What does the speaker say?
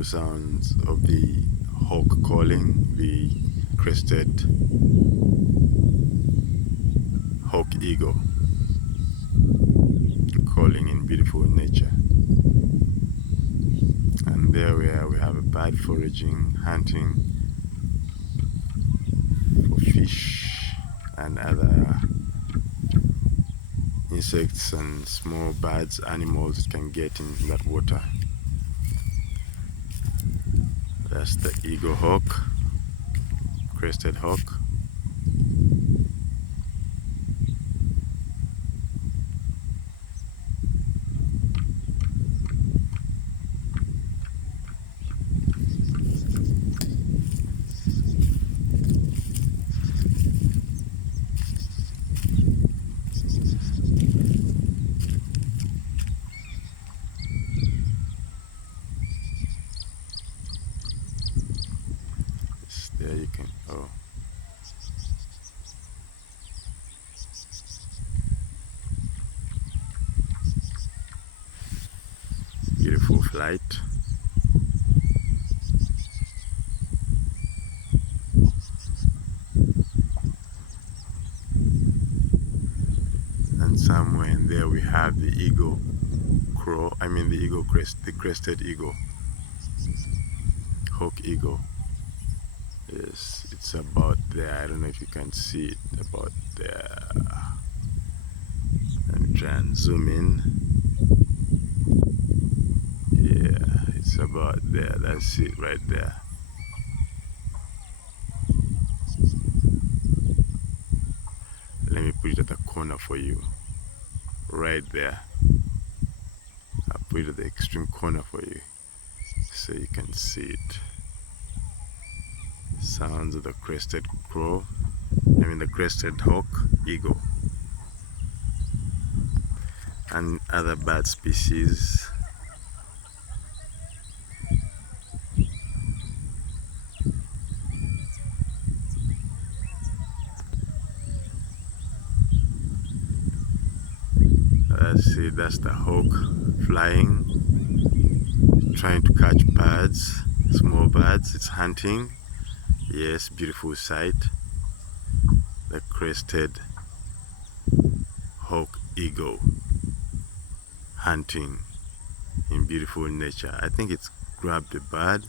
beautiful sounds of the hawk calling, the crested hawk eagle calling in beautiful nature. And there we have a bird foraging, hunting for fish and other insects and small birds, animals it can get in that water. That's the eagle hawk, crested hawk. There you can, oh. Beautiful flight. And somewhere in there we have the eagle crow, the eagle the crested eagle, hawk eagle. Yes, it's about there. I don't know if you can see it, about there. Let me try and zoom in. Yeah, it's about there. That's it right there. Let me put it at the corner for you. Right there. I'll put it at the extreme corner for you so you can see it. Sounds of the crested crow, the crested hawk eagle, and other bird species. Let's see, that's the hawk flying, trying to catch birds, small birds. It's hunting. Yes, beautiful sight. The crested hawk eagle hunting in beautiful nature. I think it's grabbed a bird